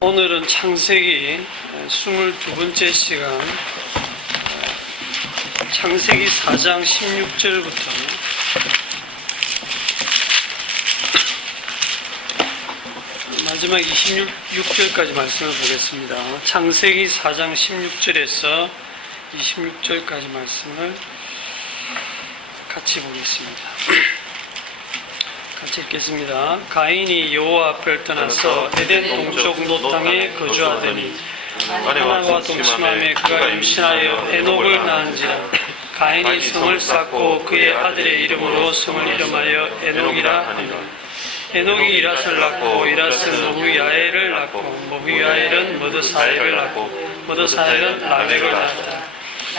오늘은 창세기 22번째 시간, 창세기 4장 16절부터 마지막 26절까지 말씀을 보겠습니다. 창세기 4장 16절에서 26절까지 말씀을 같이 보겠습니다. 같이 읽겠습니다. 가인이 여호와 앞을 떠나서 에덴 동쪽 노 땅에 거주하더니 하나와 동침함에 그가 임신하여 에녹을 낳은지라. 가인이 성을 쌓고 그의 아들의 이름으로 성을 이름하여 에녹이라 하니라. 에녹이 이랏을 낳고 이랏은 머후야엘을 낳고 머후야엘은 머드사엘을 낳고 머드사엘은 라멕을 낳았다.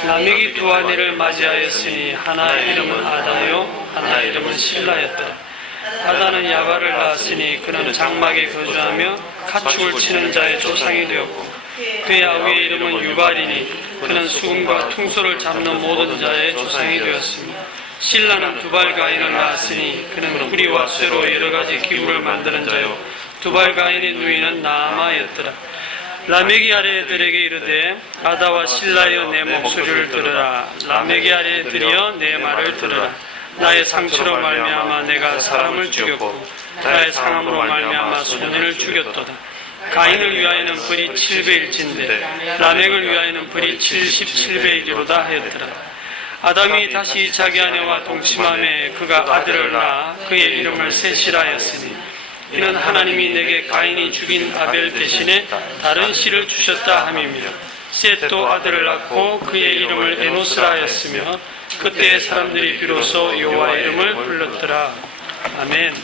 라멕이 두 아내를 맞이하였으니 하나의 이름은 아다요 하나의 이름은 실라였다. 아다는 야발을 낳았으니 그는 장막에 거주하며 가축을 치는 자의 조상이 되었고 그의 아우의 이름은 유발이니 그는 수금과 퉁소를 잡는 모든 자의 조상이 되었습니다. 실라는 두발가인을 낳았으니 그는 구리와 쇠로 여러 가지 기구를 만드는 자요 두발가인의 누이는 나아마였더라. 라멕이 아래들에게 이르되 아다와 실라여 내 목소리를 들으라. 라멕이 아래들이여 내 말을 들으라. 나의 상처로 말미암아 내가 사람을 죽였고 나의 상함으로 말미암아 소년을 죽였도다. 가인을 위하여는 벌이 700일진데 라멕을 위하여는 벌이 77배이기로다 하였더라. 아담이 다시 자기 아내와 동침함에 그가 아들을 낳아 그의 이름을 셋이라 하였으니 이는 하나님이 내게 가인이 죽인 아벨 대신에 다른 씨를 주셨다 함이며 셋도 아들을 낳고 그의 이름을 에노스라 하였으며 그때 사람들이 비로소 여호와의 이름을 불렀더라. 아멘.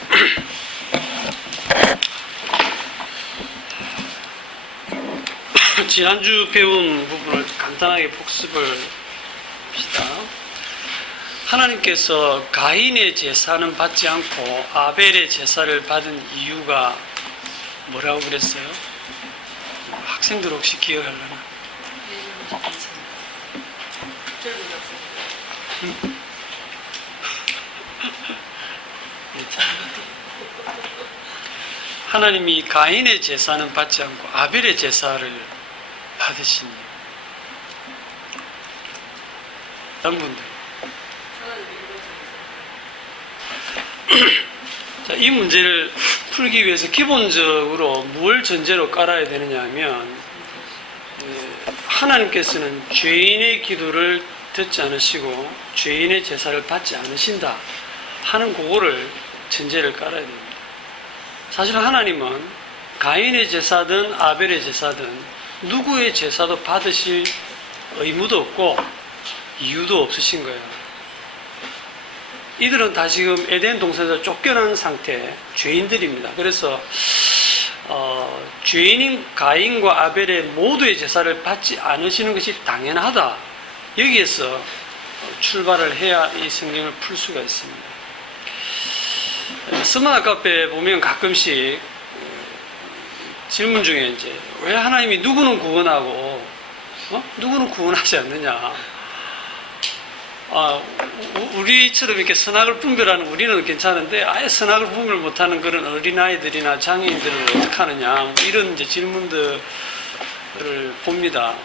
지난주 배운 부분을 간단하게 복습을 합시다. 하나님께서 가인의 제사는 받지 않고 아벨의 제사를 받은 이유가 뭐라고 그랬어요? 학생들 혹시 기억하려나? 하나님이 가인의 제사는 받지 않고 아벨의 제사를 받으시니 다른 분들 자, 이 문제를 풀기 위해서 기본적으로 뭘 전제로 깔아야 되느냐 하면 하나님께서는 죄인의 기도를 듣지 않으시고 죄인의 제사를 받지 않으신다 하는 그거를 전제를 깔아야 됩니다. 사실 하나님은 가인의 제사든 아벨의 제사든 누구의 제사도 받으실 의무도 없고 이유도 없으신 거예요. 이들은 다 지금 에덴 동산에서 쫓겨난 상태, 죄인들입니다. 그래서 죄인인 가인과 아벨의 모두의 제사를 받지 않으시는 것이 당연하다. 여기에서 출발을 해야 이 성경을 풀 수가 있습니다. 스마트 카페에 보면 가끔씩 질문 중에 이제 왜 하나님이 누구는 구원하고 누구는 구원하지 않느냐. 우리처럼 이렇게 선악을 분별하는 우리는 괜찮은데 아예 선악을 분별 못하는 그런 어린아이들이나 장애인들은 어떻게 하느냐 이런 이제 질문들을 봅니다.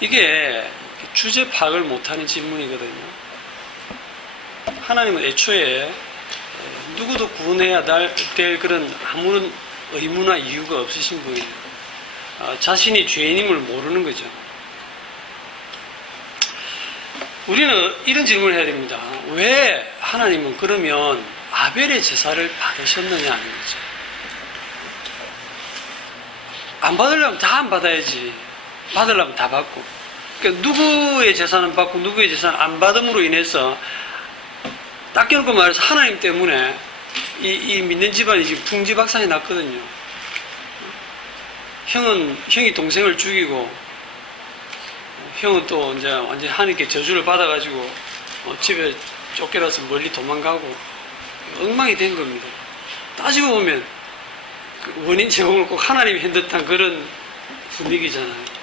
이게 주제 파악을 못하는 질문이거든요. 하나님은 애초에 누구도 구원해야 될 그런 아무런 의무나 이유가 없으신 분이에요. 자신이 죄인임을 모르는 거죠. 우리는 이런 질문을 해야 됩니다. 왜 하나님은 그러면 아벨의 제사를 받으셨느냐 하는 거죠. 안 받으려면 다 안 받아야지. 받으려면 다 받고. 그러니까 누구의 제사는 받고 누구의 제사는 안 받음으로 인해서 딱 껴놓고 말해서 하나님 때문에 이 믿는 집안이 지금 풍지박산이 났거든요. 형이 동생을 죽이고 형은 또 이제 완전히 하나님께 저주를 받아가지고 집에 쫓겨나서 멀리 도망가고 엉망이 된 겁니다. 따지고 보면 그 원인 제공을 꼭 하나님이 한 듯한 그런 분위기잖아요.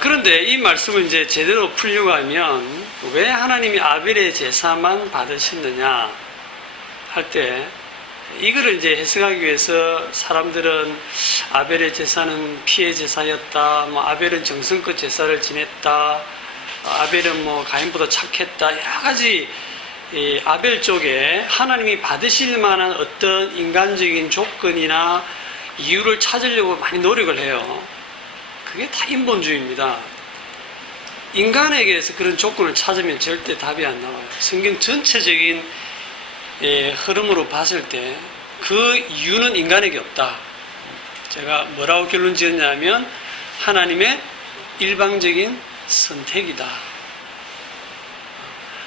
그런데 이 말씀을 이제 제대로 풀려고 하면 왜 하나님이 아벨의 제사만 받으셨느냐 할 때 이거를 이제 해석하기 위해서 사람들은 아벨의 제사는 피의 제사였다, 뭐 아벨은 정성껏 제사를 지냈다, 아벨은 뭐 가인보다 착했다, 여러 가지 아벨 쪽에 하나님이 받으실 만한 어떤 인간적인 조건이나 이유를 찾으려고 많이 노력을 해요. 그게 다 인본주의입니다. 인간에게서 그런 조건을 찾으면 절대 답이 안 나와요. 성경 전체적인 흐름으로 봤을 때 그 이유는 인간에게 없다. 제가 뭐라고 결론 지었냐면 하나님의 일방적인 선택이다.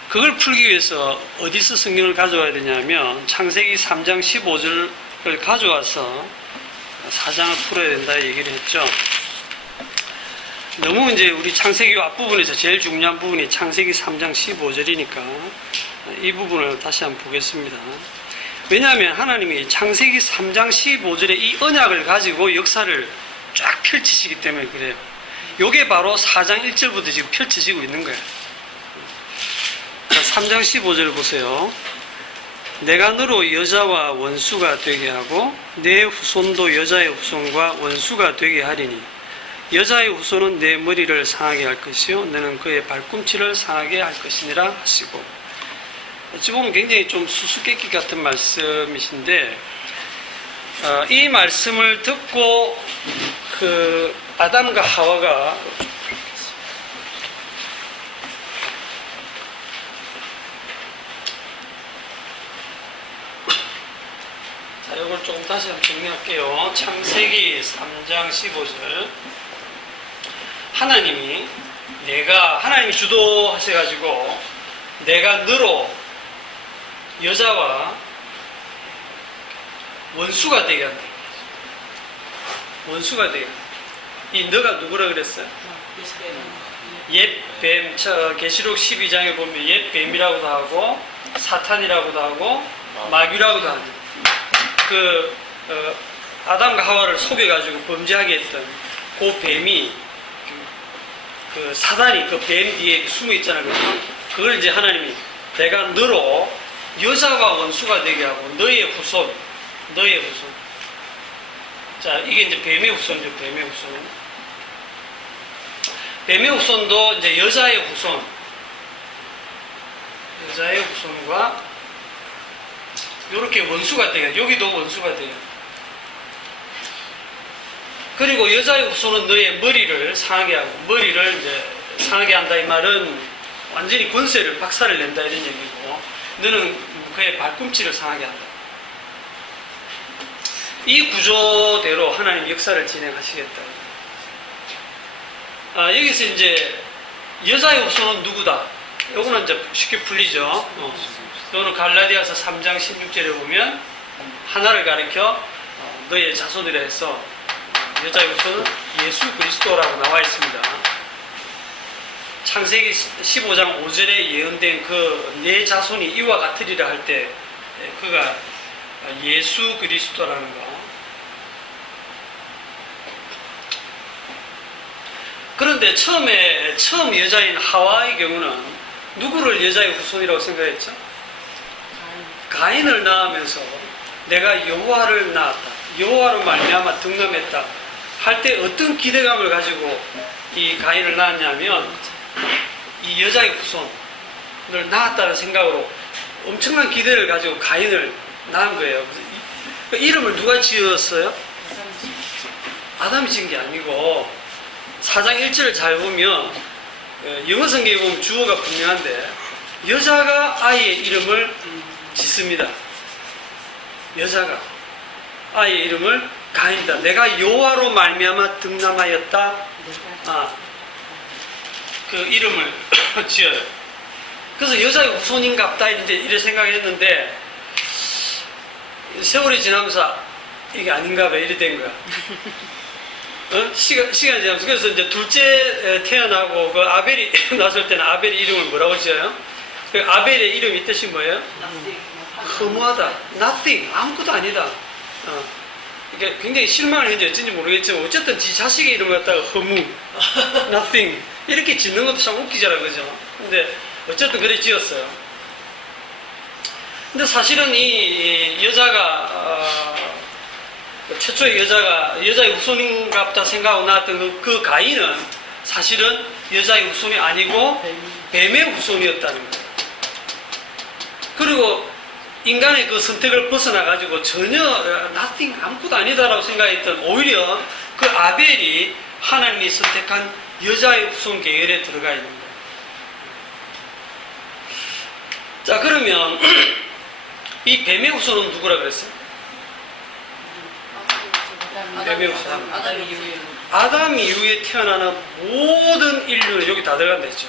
그걸 풀기 위해서 어디서 성경을 가져와야 되냐면 창세기 3장 15절을 가져와서 4장을 풀어야 된다 얘기를 했죠. 너무 이제 우리 창세기 앞부분에서 제일 중요한 부분이 창세기 3장 15절이니까 이 부분을 다시 한번 보겠습니다. 왜냐하면 하나님이 창세기 3장 15절의 이 언약을 가지고 역사를 쫙 펼치시기 때문에 그래요. 이게 바로 4장 1절부터 지금 펼쳐지고 있는 거예요. 3장 15절 보세요. 내가 너로 여자와 원수가 되게 하고 내 후손도 여자의 후손과 원수가 되게 하리니 여자의 후손은 내 머리를 상하게 할 것이요 너는 그의 발꿈치를 상하게 할 것이니라 하시고, 어찌 보면 굉장히 좀 수수께끼 같은 말씀이신데 이 말씀을 듣고 그 아담과 하와가 자, 이걸 조금 다시 한번 정리할게요. 창세기 3장 15절. 하나님이 주도하셔가지고 내가 너로 여자와 원수가 되게 한다. 원수가 되게 한다. 이 너가 누구라 그랬어요? 옛뱀, 계시록 12장에 보면 옛뱀이라고도 하고 사탄이라고도 하고 마귀라고도 합니다. 아담과 하와를 속여가지고 범죄하게 했던 그 뱀이 그 사단이 그 뱀 뒤에 숨어 있잖아요. 그걸 이제 하나님이 내가 너로 여자와 원수가 되게 하고 너의 후손. 자, 이게 이제 뱀의 후손이죠. 뱀의 후손도 이제 여자의 후손과 이렇게 원수가 되게, 여기도 원수가 돼요. 그리고 여자의 후손은 너의 머리를 상하게 하고, 머리를 이제 상하게 한다 이 말은 완전히 권세를 박살을 낸다 이런 얘기고, 너는 그의 발꿈치를 상하게 한다. 이 구조대로 하나님 역사를 진행하시겠다. 여기서 이제 여자의 후손은 누구다? 요거는 이제 쉽게 풀리죠. 요거는 갈라디아서 3장 16절에 보면 하나를 가리켜 너의 자손이라 해서 여자의 후손은 예수 그리스도라고 나와 있습니다. 창세기 15장 5절에 예언된 그 내 자손이 이와 같으리라 할 때 그가 예수 그리스도라는 거. 그런데 처음 여자인 하와의 경우는 누구를 여자의 후손이라고 생각했죠? 가인을 낳으면서 내가 여호와를 낳았다, 여호와로 말미암아 등남했다 할 때 어떤 기대감을 가지고 이 가인을 낳았냐면 이 여자의 후손을 낳았다는 생각으로 엄청난 기대를 가지고 가인을 낳은 거예요. 그 이름을 누가 지었어요? 아담이 지은 게 아니고 4장 1절을 잘 보면 영어 성경에 보면 주어가 분명한데 여자가 아이의 이름을 짓습니다. 여자가 아이의 이름을 가인이다. 내가 여호와로 말미암아 등남하였다. 그 이름을 지어요. 그래서 여자의 후손인갑다 이래 생각했는데 세월이 지나면서 이게 아닌가 봐 이래 된 거야. 시간이 지나면서. 그래서 이제 둘째 태어나고 그 아벨이 났을 때는 아벨의 이름을 뭐라고 지어요? 그 아벨의 이름이 뜻이 뭐예요? 허무하다. nothing. 아무것도 아니다. 이게 굉장히 실망을 했는지 어쩐지 모르겠지만 어쨌든 지 자식의 이름을 갖다가 허무, nothing 이렇게 짓는 것도 참 웃기잖아요, 그죠? 근데 어쨌든 그래 지었어요. 근데 사실은 이 여자가 최초의 여자의 후손인가 보다 생각하고 나왔던 그 가인은 사실은 여자의 후손이 아니고 뱀의 후손이었다는 거예요. 그리고 인간의 그 선택을 벗어나가지고 전혀 nothing, 아무것도 아니다라고 생각했던 오히려 그 아벨이 하나님이 선택한 여자의 후손 계열에 들어가 있는 거예요. 자, 그러면 이 뱀의 후손은 누구라 그랬어요? 뱀의 후손. 아담 이후에 태어나는 모든 인류는 여기 다 들어간다 했죠.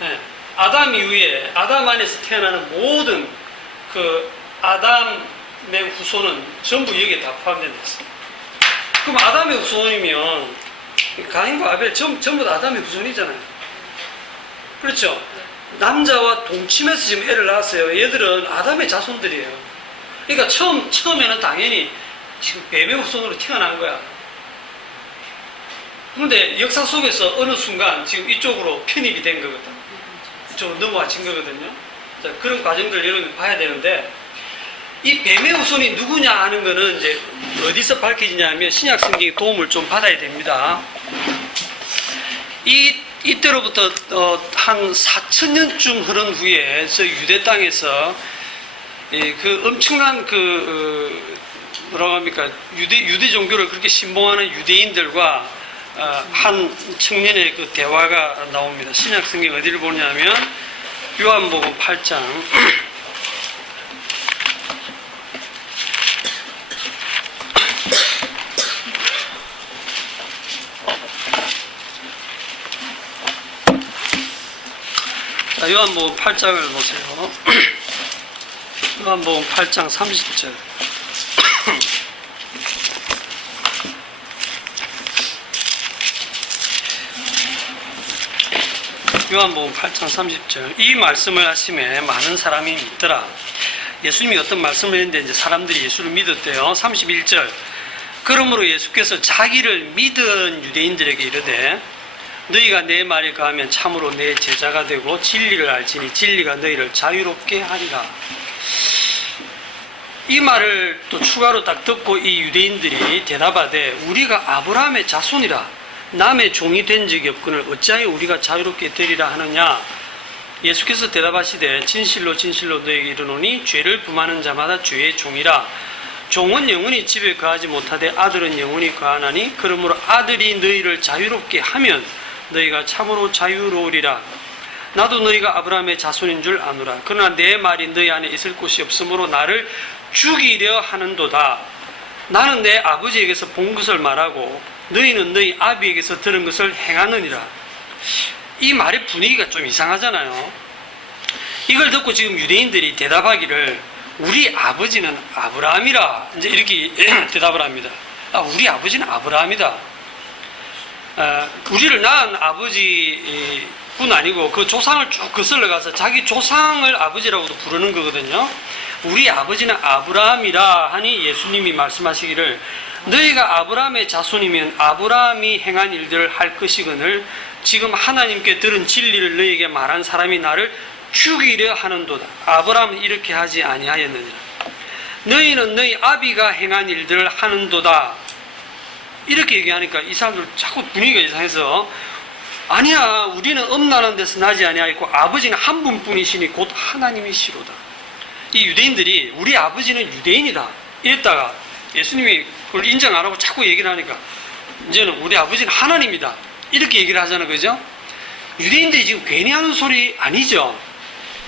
네. 아담 이후에, 아담 안에서 태어나는 모든 그 아담의 후손은 전부 여기에 다 포함된다 했어요. 그럼 아담의 후손이면 가인과 아벨 전부 다 아담의 후손이잖아요. 그렇죠? 남자와 동침해서 지금 애를 낳았어요. 얘들은 아담의 자손들이에요. 그러니까 처음에는 당연히 지금 뱀의 후손으로 태어난 거야. 그런데 역사 속에서 어느 순간 지금 이쪽으로 편입이 된 거거든. 이쪽으로 넘어와진 거거든요. 자, 그런 과정들 여러분이 봐야 되는데, 이 뱀의 후손이 누구냐 하는 거는 이제 어디서 밝혀지냐면 신약 성경의 도움을 좀 받아야 됩니다. 이때로부터 한 4,000년쯤 흐른 후에 저 유대 땅에서 그 엄청난 뭐라고 합니까? 유대 종교를 그렇게 신봉하는 유대인들과 한 청년의 그 대화가 나옵니다. 신약 성경 어디를 보냐면 요한복음 8장. 자, 요한복음 8장을 보세요. 요한복음 8장 30절. 요한복음 8장 30절. 이 말씀을 하심에 많은 사람이 믿더라. 예수님이 어떤 말씀을 했는데 이제 사람들이 예수를 믿었대요. 31절. 그러므로 예수께서 자기를 믿은 유대인들에게 이르되 너희가 내 말에 거하면 참으로 내 제자가 되고 진리를 알지니 진리가 너희를 자유롭게 하리라. 이 말을 또 추가로 딱 듣고 이 유대인들이 대답하되 우리가 아브라함의 자손이라 남의 종이 된 적이 없거늘 어찌하여 우리가 자유롭게 되리라 하느냐. 예수께서 대답하시되 진실로 진실로 너희에게 이르노니 죄를 범하는 자마다 죄의 종이라. 종은 영원히 집에 거하지 못하되 아들은 영원히 거하나니 그러므로 아들이 너희를 자유롭게 하면 너희가 참으로 자유로우리라. 나도 너희가 아브라함의 자손인 줄 아노라. 그러나 내 말이 너희 안에 있을 곳이 없으므로 나를 죽이려 하는도다. 나는 내 아버지에게서 본 것을 말하고 너희는 너희 아비에게서 들은 것을 행하느니라. 이 말의 분위기가 좀 이상하잖아요. 이걸 듣고 지금 유대인들이 대답하기를 우리 아버지는 아브라함이라 이제 이렇게 대답을 합니다. 우리 아버지는 아브라함이다. 우리를 낳은 아버지뿐 아니고 그 조상을 쭉 거슬러 가서 자기 조상을 아버지라고도 부르는 거거든요. 우리 아버지는 아브라함이라 하니 예수님이 말씀하시기를 너희가 아브라함의 자손이면 아브라함이 행한 일들을 할 것이거늘 지금 하나님께 들은 진리를 너희에게 말한 사람이 나를 죽이려 하는도다. 아브라함은 이렇게 하지 아니하였느니라. 너희는 너희 아비가 행한 일들을 하는도다. 이렇게 얘기하니까 이 사람들 자꾸 분위기가 이상해서 아니야 우리는 엄나는 데서 나지 아니하였고 아버지는 한 분뿐이시니 곧 하나님이시로다. 이 유대인들이 우리 아버지는 유대인이다 이랬다가 예수님이 그걸 인정 안 하고 자꾸 얘기를 하니까 이제는 우리 아버지는 하나님이다 이렇게 얘기를 하잖아요. 그죠? 유대인들이 지금 괜히 하는 소리 아니죠.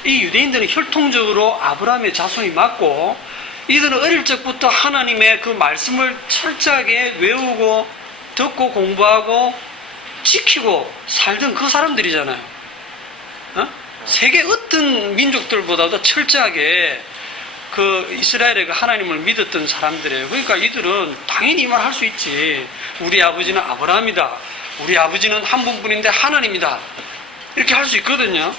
이 유대인들은 혈통적으로 아브라함의 자손이 맞고 이들은 어릴 적부터 하나님의 그 말씀을 철저하게 외우고 듣고 공부하고 지키고 살던 그 사람들이잖아요. 세계 어떤 민족들보다도 철저하게 그 이스라엘의 그 하나님을 믿었던 사람들이에요. 그러니까 이들은 당연히 이 말 할 수 있지. 우리 아버지는 아브라함이다. 우리 아버지는 한 분뿐인데 하나님이다. 이렇게 할 수 있거든요.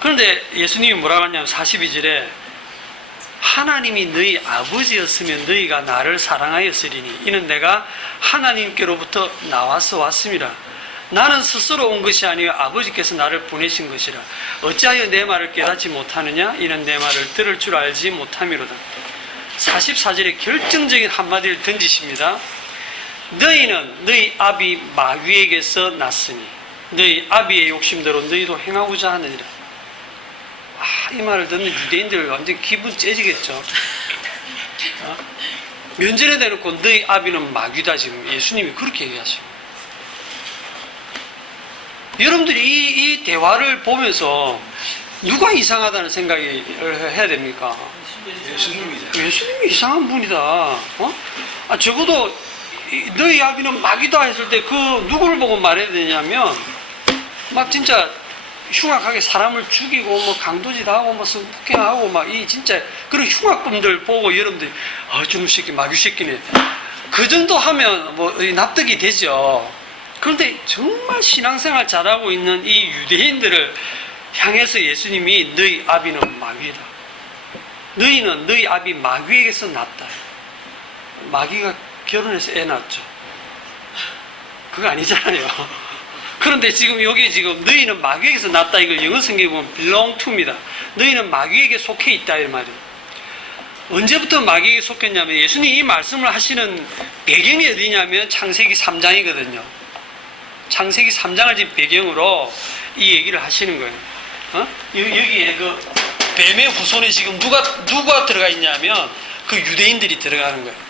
그런데 예수님이 뭐라고 하냐면 42절에 하나님이 너희 아버지였으면 너희가 나를 사랑하였으리니 이는 내가 하나님께로부터 나와서 왔음이라. 나는 스스로 온 것이 아니요 아버지께서 나를 보내신 것이라. 어찌하여 내 말을 깨닫지 못하느냐. 이는 내 말을 들을 줄 알지 못함이로다. 44절에 결정적인 한마디를 던지십니다. 너희는 너희 아비 마귀에게서 났으니 너희 아비의 욕심대로 너희도 행하고자 하느니라. 이 말을 듣는 유대인들 완전 기분 째지겠죠. 면전에 대놓고 너희 아비는 마귀다. 지금 예수님이 그렇게 얘기하시고, 여러분들이 이 대화를 보면서 누가 이상하다는 생각을 해야 됩니까? 예수님이 이상한 분이다. 적어도 너희 아비는 마귀다 했을 때 그 누구를 보고 말해야 되냐면 막 진짜 흉악하게 사람을 죽이고 뭐 강도짓하고 뭐 성폭행하고 막 이 진짜 그런 흉악범들 보고 여러분들이 저놈 새끼 마귀 새끼네, 그 정도 하면 뭐 납득이 되죠. 그런데 정말 신앙생활 잘하고 있는 이 유대인들을 향해서 예수님이 너희 아비는 마귀다. 너희는 너희 아비 마귀에게서 났다. 마귀가 결혼해서 애 낳았죠. 그거 아니잖아요. 그런데 지금 여기 지금 너희는 마귀에게서 났다, 이걸 영어 성경에 보면 belong to입니다. 너희는 마귀에게 속해 있다 이 말이에요. 언제부터 마귀에게 속했냐면 예수님이 이 말씀을 하시는 배경이 어디냐면 창세기 3장이거든요. 창세기 3장을 지금 배경으로 이 얘기를 하시는 거예요. 여기에 그 뱀의 후손에 지금 누가 들어가 있냐면 그 유대인들이 들어가는 거예요.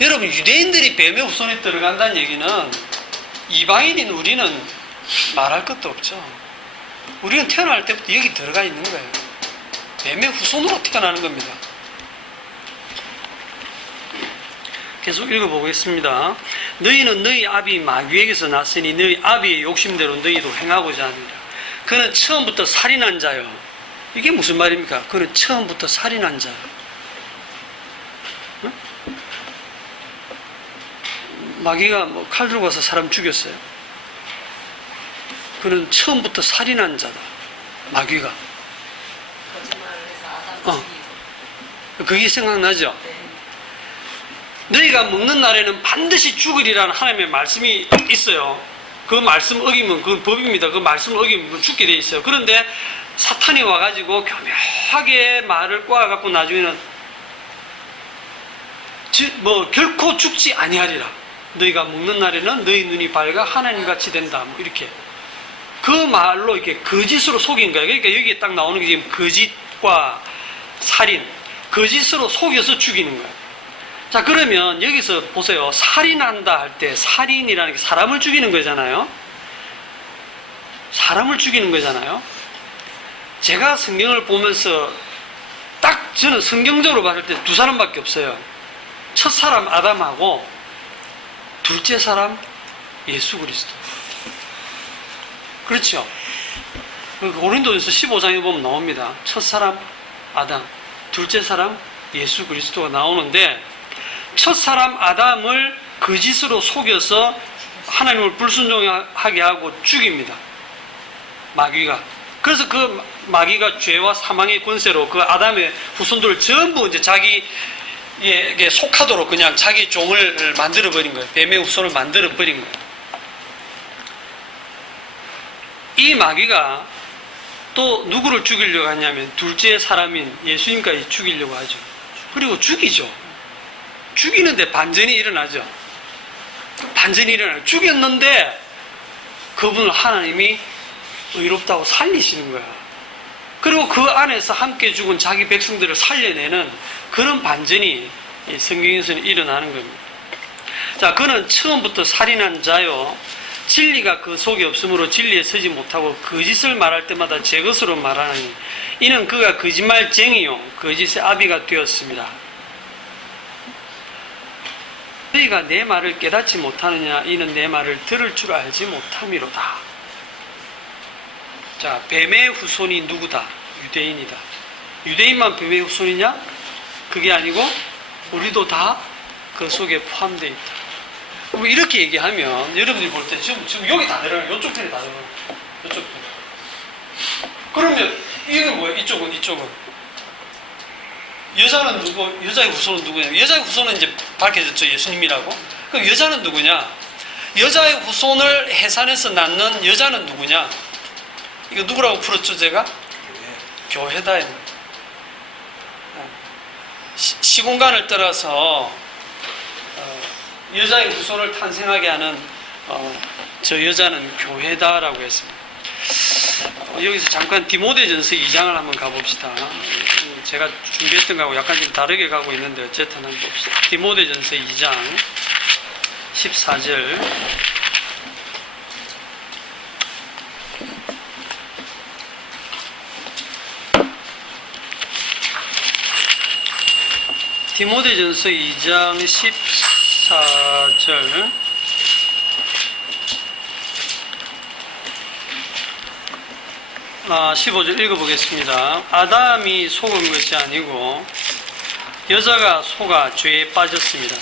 여러분, 유대인들이 뱀의 후손에 들어간다는 얘기는 이방인인 우리는 말할 것도 없죠. 우리는 태어날 때부터 여기 들어가 있는 거예요. 뱀의 후손으로 태어나는 겁니다. 계속 읽어보겠습니다. 너희는 너희 아비 마귀에게서 났으니 너희 아비의 욕심대로 너희도 행하고자 하느니라. 그는 처음부터 살인한 자요. 이게 무슨 말입니까? 그는 처음부터 살인한 자. 마귀가 뭐 칼 들고 와서 사람 죽였어요. 그는 처음부터 살인한 자다. 마귀가. 그게 생각나죠? 너희가 먹는 날에는 반드시 죽으리라는 하나님의 말씀이 있어요. 그 말씀 어기면 그건 법입니다. 그 말씀을 어기면 죽게 돼 있어요. 그런데 사탄이 와가지고 교묘하게 말을 꼬아갖고 나중에는 결코 죽지 아니하리라. 너희가 먹는 날에는 너희 눈이 밝아 하나님같이 된다. 뭐 이렇게 그 말로 이렇게 거짓으로 속인 거예요. 그러니까 여기에 딱 나오는 게 지금 거짓과 살인, 거짓으로 속여서 죽이는 거예요. 자, 그러면 여기서 보세요. 살인한다 할 때 살인이라는 게 사람을 죽이는 거잖아요. 사람을 죽이는 거잖아요. 제가 성경을 보면서 딱 저는 성경적으로 봤을 때 두 사람밖에 없어요. 첫 사람 아담하고 둘째 사람 예수 그리스도. 그렇죠? 고린도전서 15장에 보면 나옵니다. 첫 사람 아담, 둘째 사람 예수 그리스도가 나오는데, 첫 사람 아담을 거짓으로 속여서 하나님을 불순종하게 하고 죽입니다. 마귀가. 그래서 그 마귀가 죄와 사망의 권세로 그 아담의 후손들을 전부 이제 자기에게 속하도록 그냥 자기 종을 만들어버린 거예요. 뱀의 후손을 만들어버린 거예요. 이 마귀가 또 누구를 죽이려고 하냐면 둘째 사람인 예수님까지 죽이려고 하죠. 그리고 죽이죠. 죽이는데 반전이 일어나죠. 반전이 일어나요. 죽였는데 그분을 하나님이 의롭다고 살리시는 거야. 그리고 그 안에서 함께 죽은 자기 백성들을 살려내는 그런 반전이 성경에서는 일어나는 겁니다. 자, 그는 처음부터 살인한 자요, 진리가 그 속에 없으므로 진리에 서지 못하고 거짓을 말할 때마다 제 것으로 말하느니 이는 그가 거짓말쟁이요 거짓의 아비가 되었습니다. 너희가 내 말을 깨닫지 못하느냐? 이는 내 말을 들을 줄 알지 못함이로다. 자, 뱀의 후손이 누구다? 유대인이다. 유대인만 뱀의 후손이냐? 그게 아니고 우리도 다 그 속에 포함되어 있다. 그럼 이렇게 얘기하면 여러분들이 볼 때 지금 여기 다 내려가요. 이쪽 편에 다 내려가요. 이쪽 편. 그러면 이게 뭐예요? 이쪽은 여자는 누구? 여자의 후손은 누구냐? 여자의 후손은 이제 밝혀졌죠. 예수님이라고. 그럼 여자는 누구냐? 여자의 후손을 해산해서 낳는 여자는 누구냐? 이거 누구라고 풀었죠, 제가? 교회다. 시공간을 따라서 여자의 후손을 탄생하게 하는 저 여자는 교회다라고 했습니다. 여기서 잠깐 디모데전서 2장을 한번 가봅시다. 제가 준비했던 거하고 약간 좀 다르게 가고 있는데 어쨌든 한번 봅시다. 디모데전서 2장 14절. 디모데전서 2장 14절. 아, 15절 읽어보겠습니다. 아담이 속은 것이 아니고 여자가 속아 죄에 빠졌습니다.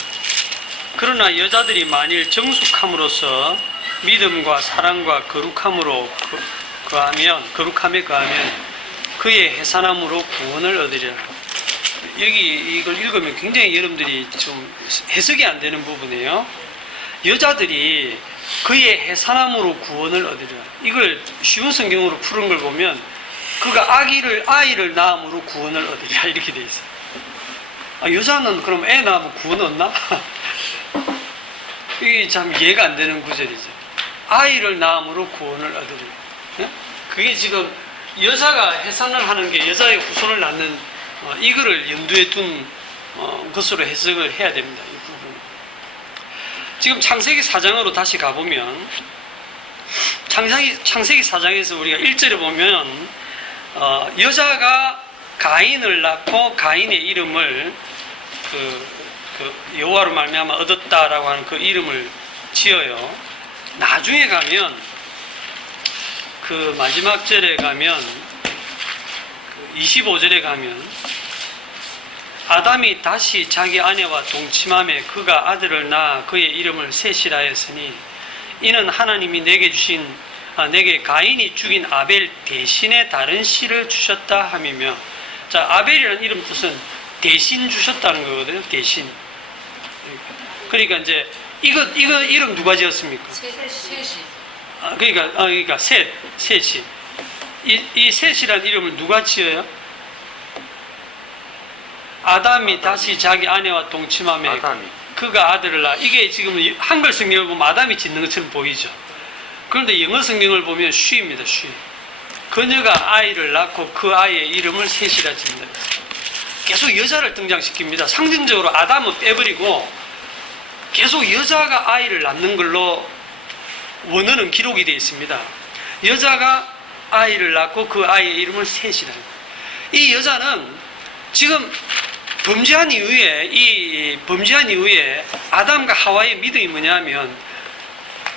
그러나 여자들이 만일 정숙함으로써 믿음과 사랑과 거룩함에 거하면 그의 해산함으로 구원을 얻으리라. 여기 이걸 읽으면 굉장히 여러분들이 좀 해석이 안 되는 부분이에요. 여자들이 그의 해산함으로 구원을 얻으리라. 이걸 쉬운 성경으로 푸른 걸 보면 그가 아이를 낳음으로 구원을 얻으리라 이렇게 돼 있어요. 아, 여자는 그럼 애 낳으면 구원 얻나? 이게 참 이해가 안 되는 구절이죠. 아이를 낳음으로 구원을 얻으리라. 그게 지금 여자가 해산을 하는 게 여자의 후손을 낳는 이거를 염두에 둔 것으로 해석을 해야 됩니다. 이 부분. 지금 창세기 4장으로 다시 가보면 창세기 4장에서 우리가 1절에 보면 여자가 가인을 낳고 가인의 이름을 여호와로 말미암아 얻었다라고 하는 그 이름을 지어요. 나중에 가면 그 마지막 절에 가면 25절에 가면 아담이 다시 자기 아내와 동침함에 그가 아들을 낳아 그의 이름을 셋이라 했으니 이는 하나님이 내게 가인이 죽인 아벨 대신에 다른 씨를 주셨다 함이며. 자, 아벨이라는 이름 뜻은 대신 주셨다는 거거든요. 대신. 그러니까 이제 이거 이름 누가 지었습니까? 셋이. 그러니까 셋이. 이 셋이라는 이름을 누가 지어요? 아담이 다시 자기 아내와 동침함에 그가 아들을 낳아. 이게 지금 한글 성경을 보면 아담이 짓는 것처럼 보이죠. 그런데 영어 성경을 보면 she입니다. she. 그녀가 아이를 낳고 그 아이의 이름을 셋이라 짓는다. 계속 여자를 등장시킵니다. 상징적으로 아담은 빼버리고 계속 여자가 아이를 낳는 걸로 원어는 기록이 되어 있습니다. 여자가 아이를 낳고 그 아이의 이름을 셋이라. 이 여자는 지금 범죄한 이후에 아담과 하와의 믿음이 뭐냐면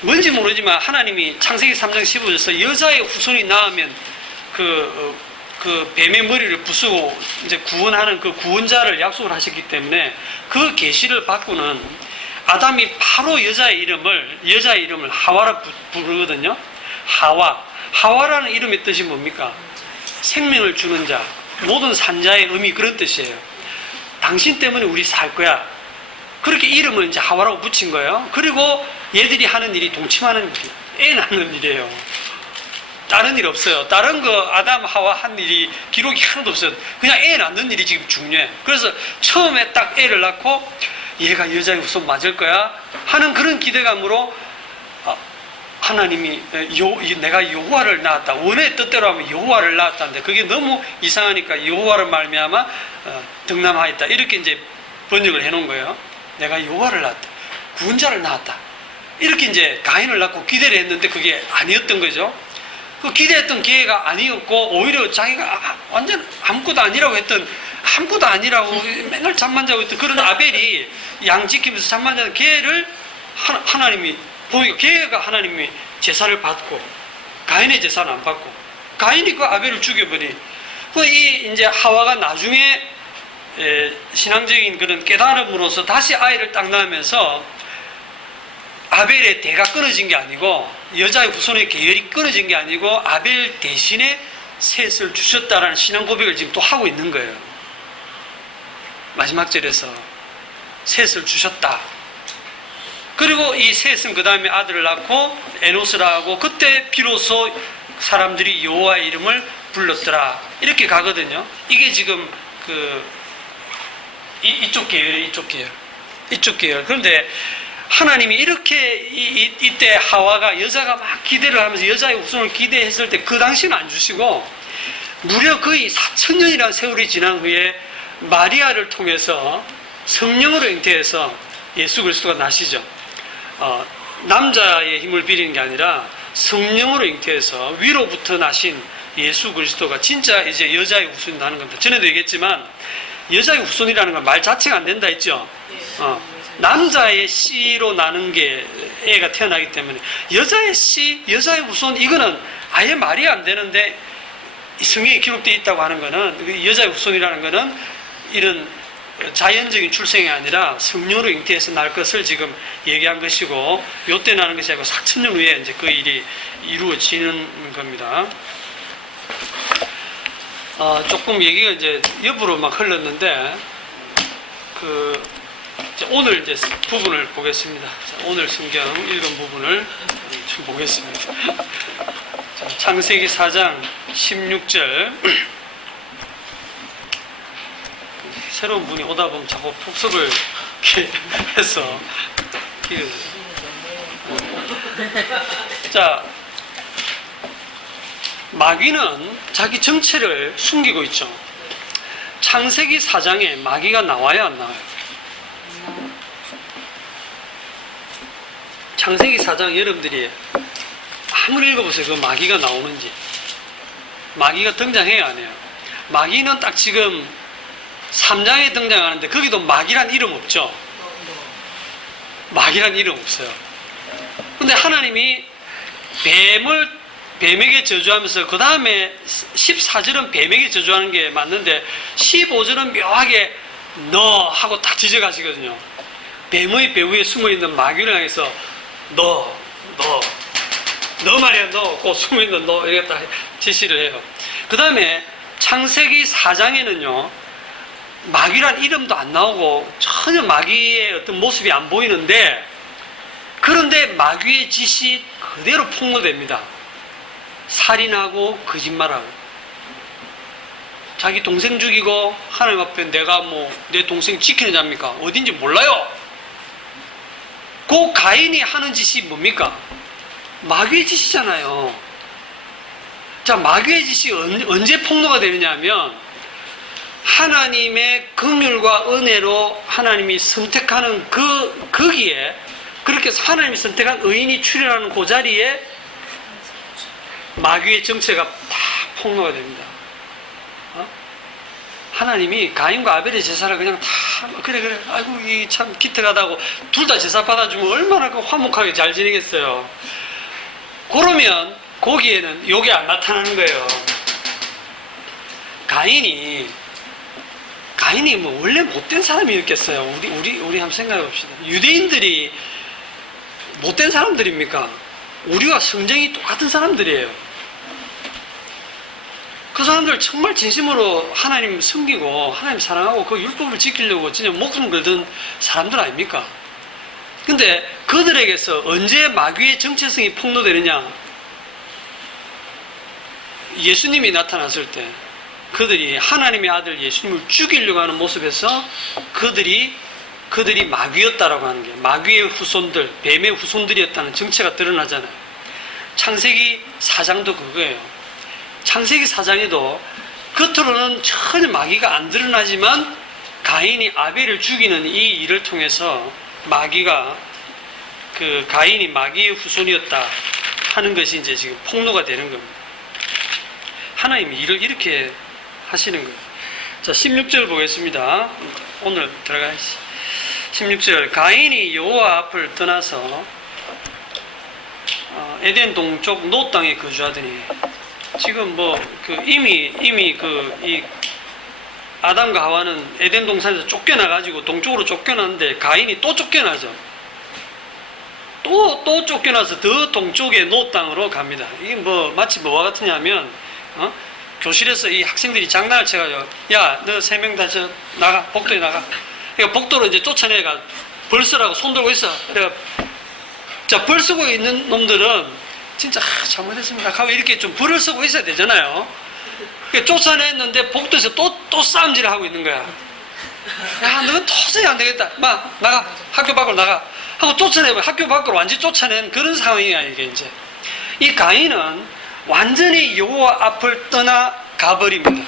뭔지 모르지만 하나님이 창세기 3장 15절에서 여자의 후손이 낳으면 그 뱀의 머리를 부수고 이제 구원하는 그 구원자를 약속을 하셨기 때문에 그 계시를 받고는 아담이 바로 여자의 이름을 하와라 부르거든요. 하와라는 이름의 뜻이 뭡니까? 생명을 주는 자, 모든 산자의 의미, 그런 뜻이에요. 당신 때문에 우리 살 거야. 그렇게 이름을 이제 하와라고 붙인 거예요. 그리고 얘들이 하는 일이 동침하는 일, 애 낳는 일이에요. 다른 일 없어요. 다른 거 아담 하와 한 일이 기록이 하나도 없어요. 그냥 애 낳는 일이 지금 중요해. 그래서 처음에 딱 애를 낳고 얘가 여자의 후손 맞을 거야 하는 그런 기대감으로 하나님이 내가 여호와를 낳았다. 원의 뜻대로 하면 여호와를 낳았다는데 그게 너무 이상하니까 여호와를 말미암아 등남하였다. 이렇게 이제 번역을 해놓은 거예요. 내가 여호와를 낳았다. 구원자를 낳았다. 이렇게 이제 가인을 낳고 기대를 했는데 그게 아니었던 거죠. 그 기대했던 기회가 아니었고 오히려 자기가 완전 아무것도 아니라고 했던 아무것도 아니라고 맨날 잠만 자고 있던 그런 아벨이 양 지키면서 잠만 자는 걔를 하나님이 보니까 걔가 하나님이 제사를 받고 가인의 제사는 안 받고 가인이 그 아벨을 죽여버리. 이 이제 하와가 나중에 신앙적인 그런 깨달음으로서 다시 아이를 딱 낳으면서 아벨의 대가 끊어진 게 아니고 여자의 후손의 계열이 끊어진 게 아니고 아벨 대신에 셋을 주셨다라는 신앙 고백을 지금 또 하고 있는 거예요. 마지막 절에서 셋을 주셨다. 그리고 이 셋은 그 다음에 아들을 낳고 에노스라 하고 그때 비로소 사람들이 여호와의 이름을 불렀더라. 이렇게 가거든요. 이게 지금 이쪽 계열, 이쪽 계열. 그런데 하나님이 이렇게 이때 하와가 여자가 막 기대를 하면서 여자의 후손을 기대했을 때 그 당시는 안 주시고 무려 거의 4,000년이라는 세월이 지난 후에 마리아를 통해서 성령으로 잉태해서 예수 그리스도가 나시죠. 남자의 힘을 빌리는 게 아니라 성령으로 잉태해서 위로부터 나신 예수 그리스도가 진짜 이제 여자의 후손이 나는 겁니다. 전에도 얘기했지만 여자의 후손이라는 건 말 자체가 안 된다 했죠. 남자의 씨로 나는 게 애가 태어나기 때문에 여자의 씨, 여자의 후손 이거는 아예 말이 안 되는데 성경에 기록되어 있다고 하는 거는 여자의 후손이라는 거는 이런 자연적인 출생이 아니라 성령으로 잉태해서 날 것을 지금 얘기한 것이고 요때 나는 것이 아니고 4,000년 후에 이제 그 일이 이루어지는 겁니다. 조금 얘기가 이제 옆으로 막 흘렀는데 오늘 이제 부분을 보겠습니다. 오늘 성경 읽은 부분을 좀 보겠습니다. 창세기 4장 16절. 새로운 분이 오다 보면 자꾸 폭석을 이렇게 해서. 자, 마귀는 자기 정체를 숨기고 있죠. 창세기 4장에 마귀가 나와요, 안 나와요? 창세기 4장 여러분들이 아무리 읽어보세요. 그 마귀가 나오는지. 마귀가 등장해요, 안 해요? 마귀는 딱 지금 3장에 등장하는데 거기도 마귀란 이름 없죠? 마귀란 이름 없어요. 근데 하나님이 뱀에게 저주하면서 그 다음에 14절은 뱀에게 저주하는 게 맞는데 15절은 묘하게 너 하고 딱 지적하시거든요. 뱀의 배후에 숨어있는 마귀를 향해서 너 말이야, 그 숨어있는 너 이렇게 딱 지시를 해요. 그 다음에 창세기 4장에는요 마귀란 이름도 안 나오고 전혀 마귀의 어떤 모습이 안 보이는데 그런데 마귀의 짓이 그대로 폭로됩니다. 살인하고 거짓말하고 자기 동생 죽이고 하나님 앞에 내가 내 동생 지키는 자입니까? 어딘지 몰라요. 그 가인이 하는 짓이 뭡니까? 마귀의 짓이잖아요. 자, 마귀의 짓이 언제 폭로가 되느냐 하면 하나님의 긍휼과 은혜로 하나님이 선택하는 거기에 그렇게 해서 하나님이 선택한 의인이 출현하는 그 자리에 마귀의 정체가 다 폭로가 됩니다. 하나님이 가인과 아벨의 제사를 그냥 다 그래 아이고 이 참 기특하다고 둘 다 제사 받아주면 얼마나 화목하게 잘 지내겠어요. 그러면 거기에는 요게 안 나타나는 거예요. 가인이 원래 못된 사람이었겠어요. 우리 한번 생각해 봅시다. 유대인들이 못된 사람들입니까? 우리와 성정이 똑같은 사람들이에요. 그 사람들 정말 진심으로 하나님 섬기고 하나님 사랑하고 그 율법을 지키려고 진짜 목숨 걸던 사람들 아닙니까? 근데 그들에게서 언제 마귀의 정체성이 폭로되느냐? 예수님이 나타났을 때 그들이 하나님의 아들 예수님을 죽이려고 하는 모습에서 그들이 마귀였다라고 하는 게 마귀의 후손들, 뱀의 후손들이었다는 정체가 드러나잖아요. 창세기 4장도 그거예요. 창세기 4장에도 겉으로는 전혀 마귀가 안 드러나지만 가인이 아벨을 죽이는 이 일을 통해서 마귀가 가인이 마귀의 후손이었다 하는 것이 이제 지금 폭로가 되는 겁니다. 하나님이 일을 이렇게 하시는 거예요. 자, 16절 보겠습니다. 오늘 들어가야지. 16절 가인이 여호와 앞을 떠나서 에덴 동쪽 노 땅에 거주하더니 지금 이미 이 아담과 하와는 에덴 동산에서 쫓겨나가지고 동쪽으로 쫓겨났는데 가인이 또 쫓겨나죠. 또 쫓겨나서 더 동쪽의 노 땅으로 갑니다. 이게 마치 뭐와 같으냐면 교실에서 이 학생들이 장난을 쳐가지고 야, 너 3명 다 나가, 복도에 나가. 그러니까 복도로 이제 쫓아내가 벌 쓰라고 손 들고 있어. 그러니까 자, 벌 쓰고 있는 놈들은 진짜 잘못했습니다 하고 이렇게 좀 벌을 쓰고 있어야 되잖아요. 그러니까 쫓아냈는데 복도에서 또 싸움질을 하고 있는 거야. 야, 너는 도저히 안 되겠다. 막 나가, 학교 밖으로 나가 하고 쫓아내고, 학교 밖으로 완전히 쫓아낸 그런 상황이야. 이게 이제 이 가인은 완전히 여호와 앞을 떠나가 버립니다.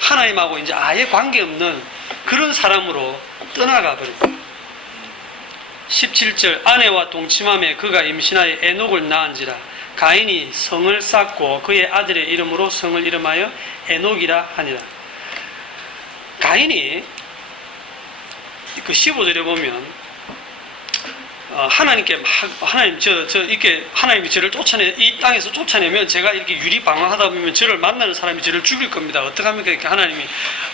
하나님하고 이제 아예 관계없는 그런 사람으로 떠나가 버립니다. 17절, 아내와 동침함에 그가 임신하여 에녹을 낳은지라. 가인이 성을 쌓고 그의 아들의 이름으로 성을 이름하여 에녹이라 하니라. 가인이 그 15절에 보면 하나님께 막, 하나님 이렇게 하나님이 저를 이 땅에서 쫓아내면 제가 이렇게 유리방황하다 보면 저를 만나는 사람이 저를 죽일 겁니다. 어떡합니까? 이렇게 하나님이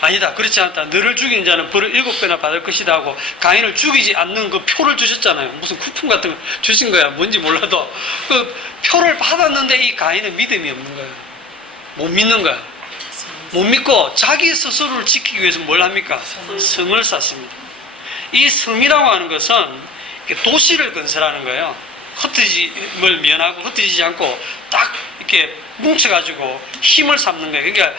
아니다, 그렇지 않다. 너를 죽이는 자는 벌을 7배나 받을 것이다 하고 가인을 죽이지 않는 그 표를 주셨잖아요. 무슨 쿠폰 같은 거 주신 거야. 뭔지 몰라도 그 표를 받았는데 이 가인은 믿음이 없는 거예요. 못 믿는 거야. 못 믿고 자기 스스로를 지키기 위해서 뭘 합니까? 성을 쌓습니다. 이 성이라고 하는 것은 도시를 건설하는 거예요. 흩어짐을 면하고 흩어지지 않고 딱 이렇게 뭉쳐가지고 힘을 삼는 거예요. 그러니까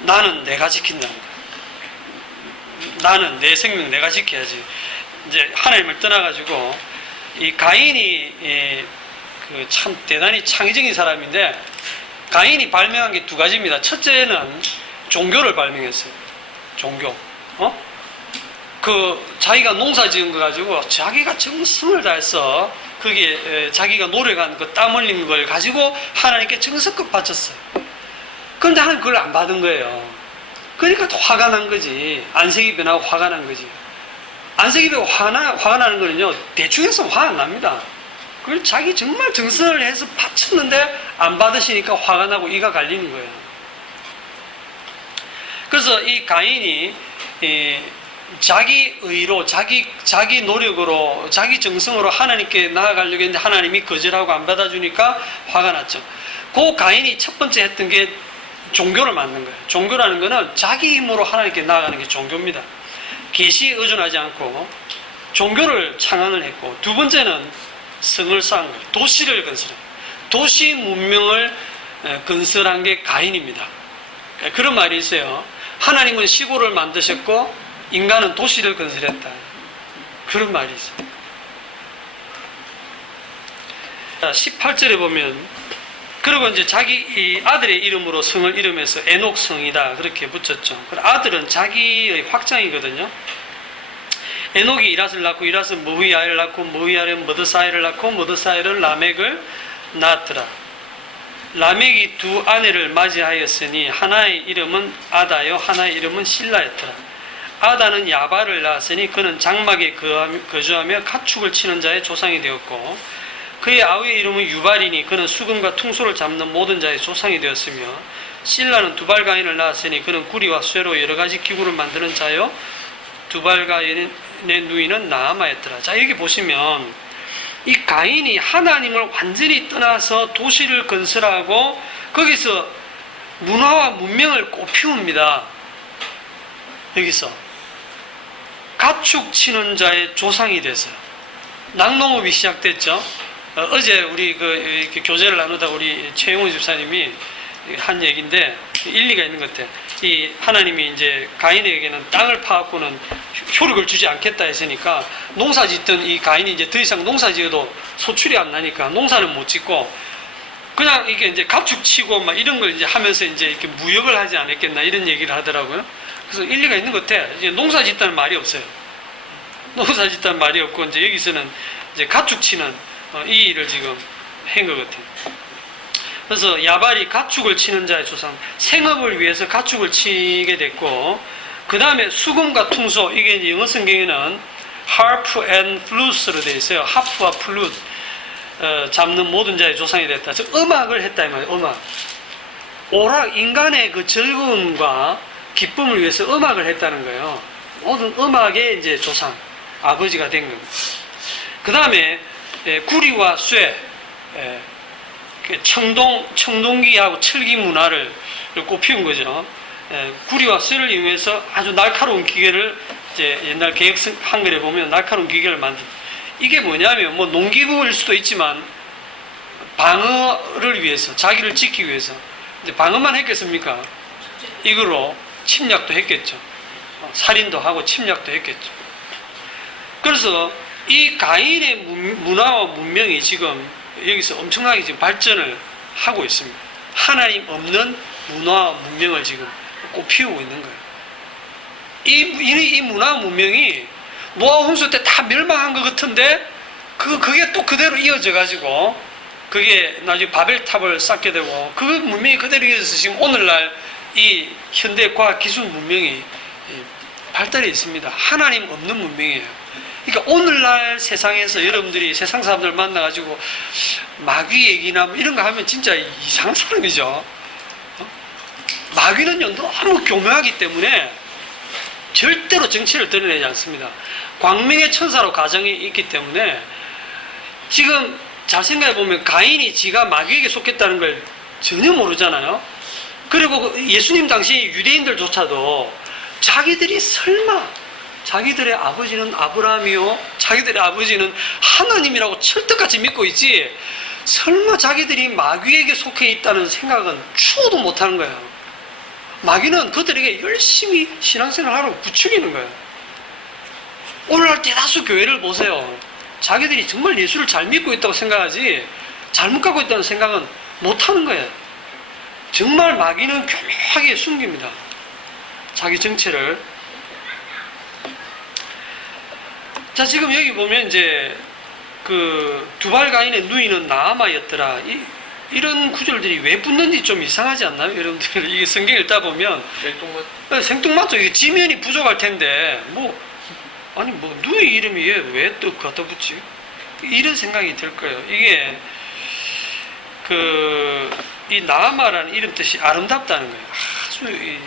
나는 내가 지킨다는 거예요. 나는 내 생명 내가 지켜야지. 이제 하나님을 떠나가지고 이 가인이 참 대단히 창의적인 사람인데 가인이 발명한 게 두 가지입니다. 첫째는 종교를 발명했어요. 종교. 자기가 농사 지은 거 가지고 자기가 정성을 다해서 거기에 자기가 노력한 그 땀 흘린 걸 가지고 하나님께 정성껏 바쳤어요. 그런데 하나님 그걸 안 받은 거예요. 그러니까 또 화가 난 거지. 안색이 변하고 화가 난 거지. 안색이 변하고 화가 나는 거는요, 대충 해서 화 안 납니다. 그걸 자기 정말 정성을 해서 바쳤는데 안 받으시니까 화가 나고 이가 갈리는 거예요. 그래서 이 가인이 자기 의로, 자기 노력으로, 자기 정성으로 하나님께 나아가려고 했는데 하나님이 거절하고 안 받아주니까 화가 났죠. 그 가인이 첫 번째 했던 게 종교를 만든 거예요. 종교라는 거는 자기 힘으로 하나님께 나아가는 게 종교입니다. 계시에 의존하지 않고 종교를 창안을 했고, 두 번째는 성을 쌓은 거예요. 도시를 건설한, 도시 문명을 건설한 게 가인입니다. 그런 말이 있어요. 하나님은 시골을 만드셨고 인간은 도시를 건설했다. 그런 말이 있어요. 18절에 보면, 그리고 이제 자기 아들의 이름으로 성을 이름해서 에녹성이다 그렇게 붙였죠. 아들은 자기의 확장이거든요. 에녹이 이랏을 낳고 이랏은 머후야를 낳고 머후야는 머드사이를 낳고 머드사이는 라멕을 낳았더라. 라멕이 두 아내를 맞이하였으니 하나의 이름은 아다요 하나의 이름은 실라였더라. 아다는 야발을 낳았으니 그는 장막에 거주하며 가축을 치는 자의 조상이 되었고, 그의 아우의 이름은 유발이니 그는 수금과 퉁소를 잡는 모든 자의 조상이 되었으며, 실라는 두발가인을 낳았으니 그는 구리와 쇠로 여러 가지 기구를 만드는 자요 두발가인의 누이는 나아마였더라. 자, 이렇게 보시면 이 가인이 하나님을 완전히 떠나서 도시를 건설하고 거기서 문화와 문명을 꽃피웁니다. 여기서 가축 치는 자의 조상이 돼서 낙농업이 시작됐죠. 어제 우리 이렇게 교제를 나누다 우리 최영훈 집사님이 한 얘기인데 일리가 있는 것 같아요. 이 하나님이 이제 가인에게는 땅을 파갖고는 효력을 주지 않겠다 했으니까 농사 짓던 이 가인이 이제 더 이상 농사 지어도 소출이 안 나니까 농사는 못 짓고 그냥 이게 이제 가축 치고 막 이런 걸 이제 하면서 이제 이렇게 무역을 하지 않았겠나 이런 얘기를 하더라고요. 그래서 일리가 있는 것 같아. 이제 농사 짓다는 말이 없어요. 농사 짓다는 말이 없고 이제 여기서는 이제 가축 치는 이 일을 지금 한 것 같아요. 그래서 야발이 가축을 치는 자의 조상, 생업을 위해서 가축을 치게 됐고, 그 다음에 수금과 퉁소, 이게 이제 영어 성경에는 harp and flute로 되어 있어요. 하프와 플룻 잡는 모든 자의 조상이 됐다. 즉 음악을 했다 이 말이에요. 음악. 오락, 인간의 그 즐거움과 기쁨을 위해서 음악을 했다는 거예요. 모든 음악의 이제 조상, 아버지가 된 겁니다. 그 다음에 구리와 쇠, 청동기하고 철기 문화를 꽃피운 거죠. 구리와 쇠를 이용해서 아주 날카로운 기계를 이제 옛날 개혁 한글에 보면 날카로운 기계를 만든. 이게 뭐냐면 뭐 농기구일 수도 있지만 방어를 위해서, 자기를 지키기 위해서. 이제 방어만 했겠습니까? 이거로 침략도 했겠죠. 살인도 하고 침략도 했겠죠. 그래서 이 가인의 문화와 문명이 지금 여기서 엄청나게 지금 발전을 하고 있습니다. 하나님 없는 문화와 문명을 지금 꽃피우고 있는 거예요. 이 문화와 문명이 노아 홍수 때 다 멸망한 것 같은데 그게 또 그대로 이어져 가지고 그게 나중에 바벨탑을 쌓게 되고 그 문명이 그대로 이어져서 지금 오늘날 이 현대 과학 기술 문명이 발달해 있습니다. 하나님 없는 문명이에요. 그러니까 오늘날 세상에서 여러분들이 세상 사람들 만나가지고 마귀 얘기나 뭐 이런 거 하면 진짜 이상한 사람이죠. 마귀는요 너무 교묘하기 때문에 절대로 정체를 드러내지 않습니다. 광명의 천사로 가정이 있기 때문에 지금 잘 생각해 보면 가인이 지가 마귀에게 속했다는 걸 전혀 모르잖아요. 그리고 예수님 당시 유대인들조차도 자기들이 설마 자기들의 아버지는 아브라함이요 자기들의 아버지는 하나님이라고 철떡같이 믿고 있지 설마 자기들이 마귀에게 속해 있다는 생각은 추호도 못하는 거예요. 마귀는 그들에게 열심히 신앙생활을 하라고 부추기는 거예요. 오늘날 대다수 교회를 보세요. 자기들이 정말 예수를 잘 믿고 있다고 생각하지 잘못 갖고 있다는 생각은 못하는 거예요. 정말 마귀는 교묘하게 숨깁니다. 자기 정체를. 자, 지금 여기 보면 이제 그 두발 가인의 누이는 나아마였더라. 이런 구절들이 왜 붙는지 좀 이상하지 않나요? 여러분들 이게 성경 읽다 보면 생뚱맞죠. 이게 지면이 부족할 텐데 아니 누이 이름이 왜 또 갖다 붙지? 이런 생각이 들 거예요. 이게 이 나아마라는 이름 뜻이 아름답다는 거예요. 아주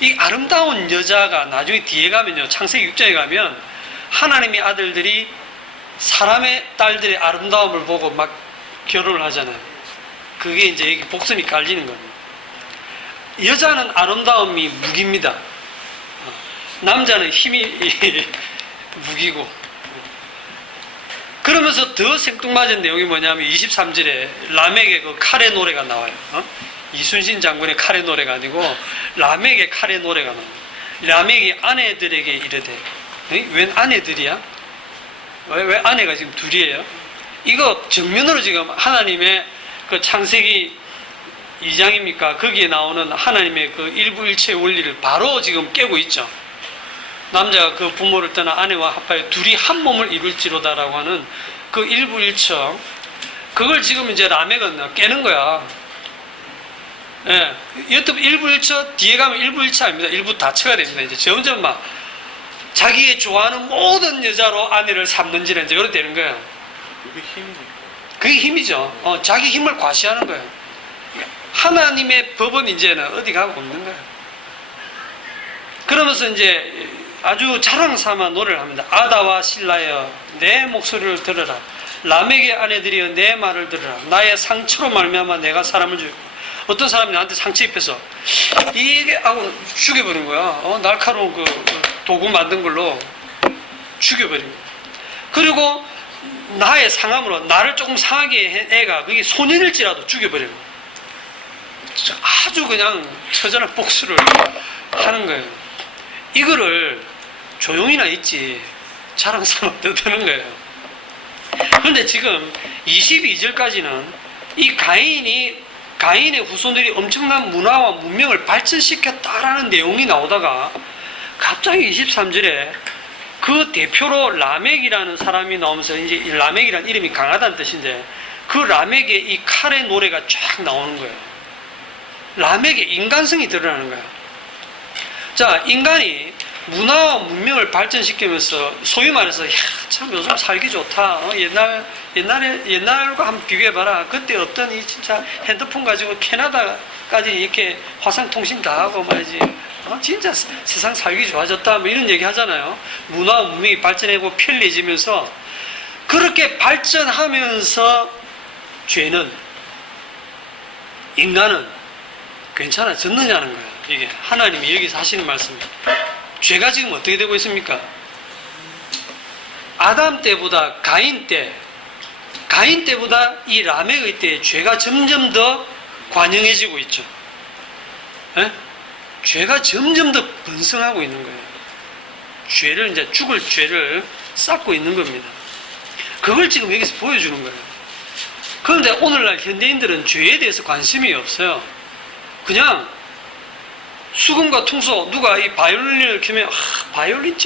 이 아름다운 여자가 나중에 뒤에 가면요 창세기 6장에 가면 하나님의 아들들이 사람의 딸들의 아름다움을 보고 막 결혼을 하잖아요. 그게 이제 여기 복선이 깔리는 겁니다. 여자는 아름다움이 무기입니다. 남자는 힘이 무기고. 그러면서 더 생뚱맞은 내용이 뭐냐면 23절에 람에게 그 칼의 노래가 나와요. 이순신 장군의 칼의 노래가 아니고 람에게 칼의 노래가 나와요. 람에게 아내들에게 이르되 웬 아내들이야? 왜 아내가 지금 둘이에요? 이거 정면으로 지금 하나님의 그 창세기 2장입니까? 거기에 나오는 하나님의 그 일부일체의 원리를 바로 지금 깨고 있죠. 남자가 그 부모를 떠나 아내와 합하여 둘이 한 몸을 이룰지로다라고 하는 그 일부일처 그걸 지금 이제 라멕은 깨는 거야. 예. 여튼 일부일처 뒤에 가면 일부일처 아닙니다. 일부 다처가 됩니다. 이제 점점 막 자기의 좋아하는 모든 여자로 아내를 삼는지는 이제 그렇게 되는 거예요. 그게 힘입니까? 그게 힘이죠. 자기 힘을 과시하는 거예요. 하나님의 법은 이제는 어디 가고 없는 거예요. 그러면서 이제 아주 자랑 삼아 노래를 합니다. 아다와 실라여 내 목소리를 들어라. 람에게 아내들이여 내 말을 들어라. 나의 상처로 말미암아 내가 사람을 죽이고 어떤 사람이 나한테 상처 입혀서 이게 하고 죽여버린 거야. 날카로운 그 도구 만든 걸로 죽여버린 거야. 그리고 나의 상함으로 나를 조금 상하게 해 애가 그게 소년일지라도 죽여버리는 거야. 아주 그냥 처절한 복수를 하는 거예요. 이거를 조용히나 있지 자랑 삼아 떠드는 거예요. 그런데 지금 22절까지는 이 가인의 후손들이 엄청난 문화와 문명을 발전시켰다라는 내용이 나오다가 갑자기 23절에 그 대표로 라멕이라는 사람이 나오면서 이제 라멕이라는 이름이 강하다는 뜻인데 그 라멕의 이 칼의 노래가 쫙 나오는 거예요. 라멕의 인간성이 드러나는 거예요. 자, 인간이 문화와 문명을 발전시키면서 소위 말해서 참 요즘 살기 좋다. 옛날과 한번 비교해봐라. 그때 없던 이 진짜 핸드폰 가지고 캐나다까지 이렇게 화상통신 다 하고 말이지. 진짜 세상 살기 좋아졌다. 뭐 이런 얘기 하잖아요. 문화와 문명이 발전하고 편리해지면서 그렇게 발전하면서 인간은 괜찮아졌느냐는 거예요. 이게 하나님이 여기서 하시는 말씀입니다. 죄가 지금 어떻게 되고 있습니까? 아담 때보다 가인 때보다 이 라멕의 때에 죄가 점점 더 관영해지고 있죠. 에? 죄가 점점 더 번성하고 있는 거예요. 죄를 이제 죽을 죄를 쌓고 있는 겁니다. 그걸 지금 여기서 보여주는 거예요. 그런데 오늘날 현대인들은 죄에 대해서 관심이 없어요. 그냥 수금과 퉁소, 누가 이 바이올린을 켜면 바이올린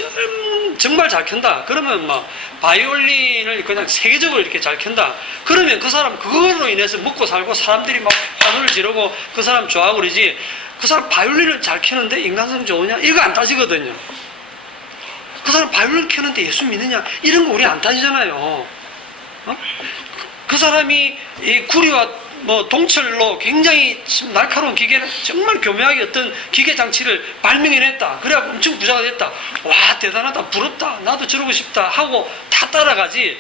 정말 잘 켠다. 그러면 막 바이올린을 그냥 세계적으로 이렇게 잘 켠다. 그러면 그 사람 그걸로 인해서 먹고 살고 사람들이 막 환호를 지르고 그 사람 좋아하고 그러지. 그 사람 바이올린을 잘 켜는데 인간성 좋으냐? 이거 안 따지거든요. 그 사람 바이올린 켜는데 예수 믿느냐? 이런 거 우리 안 따지잖아요. 어? 그 사람이 이 구리와 동철로 굉장히 날카로운 기계를 정말 교묘하게 어떤 기계 장치를 발명해냈다. 그래갖고 엄청 부자가 됐다. 와, 대단하다. 부럽다. 나도 저러고 싶다. 하고 다 따라가지.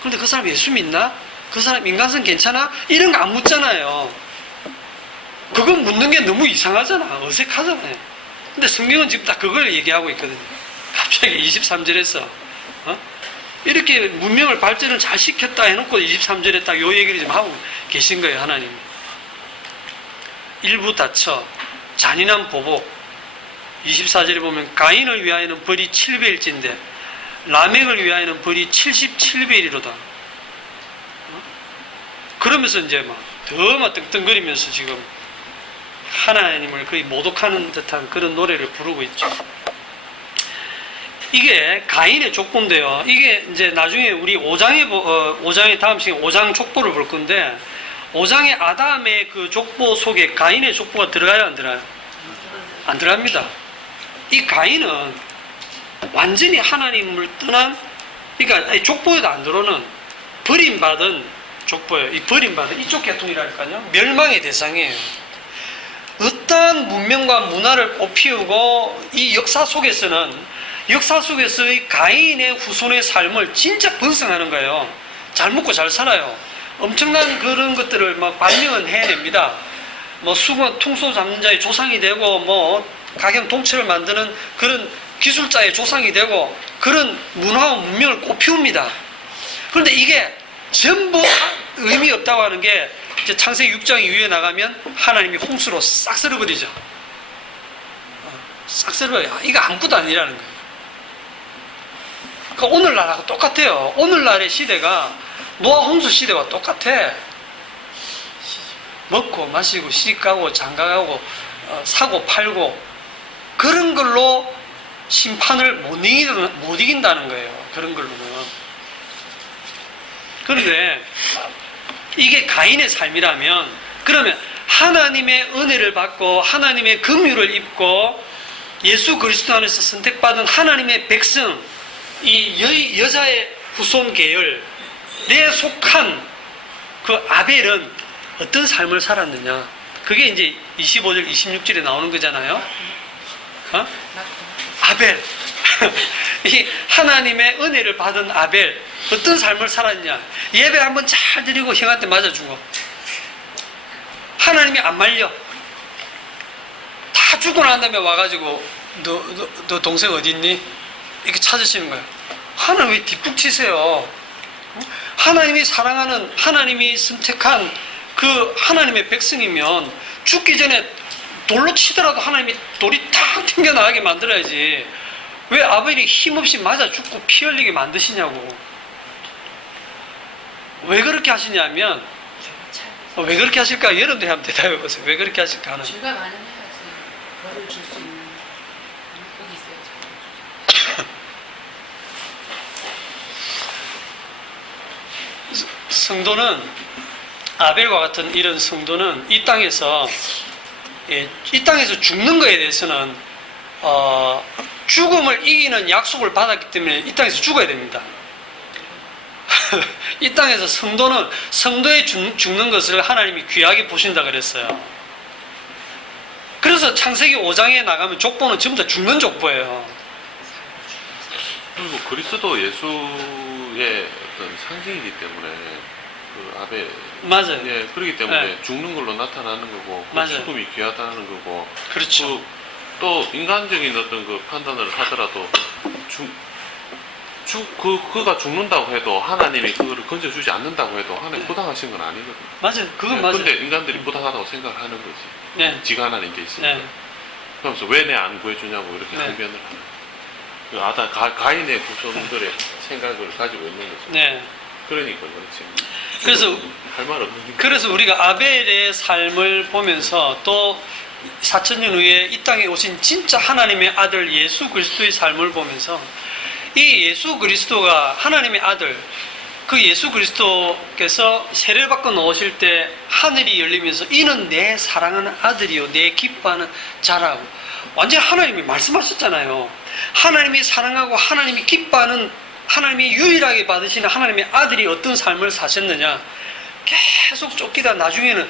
그런데 그 사람 예수 믿나? 그 사람 인간성 괜찮아? 이런 거 안 묻잖아요. 그거 묻는 게 너무 이상하잖아. 어색하잖아요. 근데 성경은 지금 딱 그걸 얘기하고 있거든요. 갑자기 23절에서 이렇게 문명을 발전을 잘 시켰다 해놓고 23절에 딱 요 얘기를 좀 하고 계신 거예요, 하나님. 일부 다처, 잔인한 보복. 24절에 보면 가인을 위하여는 벌이 7배일진데 라멕을 위하여는 벌이 77배이로다. 그러면서 이제 더 떵떵거리면서 지금 하나님을 거의 모독하는 듯한 그런 노래를 부르고 있죠. 이게 가인의 족보인데요. 이게 이제 나중에 우리 5장의 다음 시간에 5장 족보를 볼 건데 5장의 아담의 그 족보 속에 가인의 족보가 들어가요, 안 들어가요? 안 들어갑니다. 이 가인은 완전히 하나님을 떠난, 그러니까 족보에도 안 들어오는 버림받은 족보예요. 이 버림받은 이쪽 계통이라니까요. 멸망의 대상이에요. 어떠한 문명과 문화를 꽃피우고 이 역사 속에서는 역사 속에서의 가인의 후손의 삶을 진짜 번성하는 거예요. 잘 먹고 잘 살아요. 엄청난 그런 것들을 막 발명은 해냅니다. 수건, 퉁소 잡는 자의 조상이 되고, 가경 동체를 만드는 그런 기술자의 조상이 되고, 그런 문화와 문명을 꽃피웁니다. 그런데 이게 전부 의미 없다고 하는 게, 이제 창세기 6장 이후에 나가면 하나님이 홍수로 싹 쓸어버리죠. 싹 쓸어버려요. 이거 아무것도 아니라는 거예요. 그러니까 오늘날하고 똑같아요. 오늘날의 시대가 노아 홍수 시대와 똑같아. 먹고 마시고 시집가고 장가가고 사고 팔고 그런 걸로 심판을 못 이긴다는 거예요. 그런 걸로는. 그런데 이게 가인의 삶이라면 그러면 하나님의 은혜를 받고 하나님의 긍휼을 입고 예수 그리스도 안에서 선택받은 하나님의 백성, 이 여자의 후손 계열, 내 속한 그 아벨은 어떤 삶을 살았느냐? 그게 이제 25절, 26절에 나오는 거잖아요. 아벨. 이 하나님의 은혜를 받은 아벨, 어떤 삶을 살았냐? 예배 한번 잘 드리고 형한테 맞아주고, 하나님이 안 말려. 다 죽고 난 다음에 와가지고, 너 동생 어디 있니? 이렇게 찾으시는 거예요. 하나님 왜 뒷북 치세요? 하나님이 사랑하는, 하나님이 선택한 그 하나님의 백성이면 죽기 전에 돌로 치더라도 하나님이 돌이 탁 튕겨나가게 만들어야지. 왜 아벨이 힘없이 맞아 죽고 피 흘리게 만드시냐고. 왜 그렇게 하시냐면, 왜 그렇게 하실까? 여러분들이 한번 대답해 보세요. 왜 그렇게 하실까 하는. 죄가 많으면 벌을 줄 수 있는 복이 있어야죠. 성도는, 아벨과 같은 이런 성도는 이 땅에서 죽는 거에 대해서는 죽음을 이기는 약속을 받았기 때문에 이 땅에서 죽어야 됩니다. 이 땅에서 성도는 성도의 죽는 것을 하나님이 귀하게 보신다 그랬어요. 그래서 창세기 5장에 나가면 족보는 전부 다 죽는 족보예요. 그리고 그리스도 예수의 어떤 상징이기 때문에 그 아벨, 맞아요. 예, 그렇기 때문에 네. 죽는 걸로 나타나는 거고, 맞아요. 죽음이 귀하다는 거고, 그렇죠. 또 인간적인 어떤 그 판단을 하더라도 그가 죽는다고 해도 하나님이 그거를 건져주지 않는다고 해도 하나님 부당하신 건 아니거든요. 맞아요. 그건 네, 맞아요. 근데 인간들이 부당하다고 생각하는 거지. 네. 지가 하나님 게 있으니까. 네. 그러면서 왜 내 안 구해주냐고 이렇게 네. 항변을 하는. 그 가인의 후손들의 생각을 가지고 있는 거죠. 네. 그러니까 그렇지. 그래서 할 말 없는 게. 그래서 우리가 아벨의 삶을 보면서 또 4,000년 후에 이 땅에 오신 진짜 하나님의 아들 예수 그리스도의 삶을 보면서 이 예수 그리스도가 하나님의 아들, 그 예수 그리스도께서 세례를 받고 나오실 때 하늘이 열리면서 이는 내 사랑하는 아들이요 내 기뻐하는 자라고 완전히 하나님이 말씀하셨잖아요. 하나님이 사랑하고 하나님이 기뻐하는, 하나님이 유일하게 받으시는 하나님의 아들이 어떤 삶을 사셨느냐, 계속 쫓기다 나중에는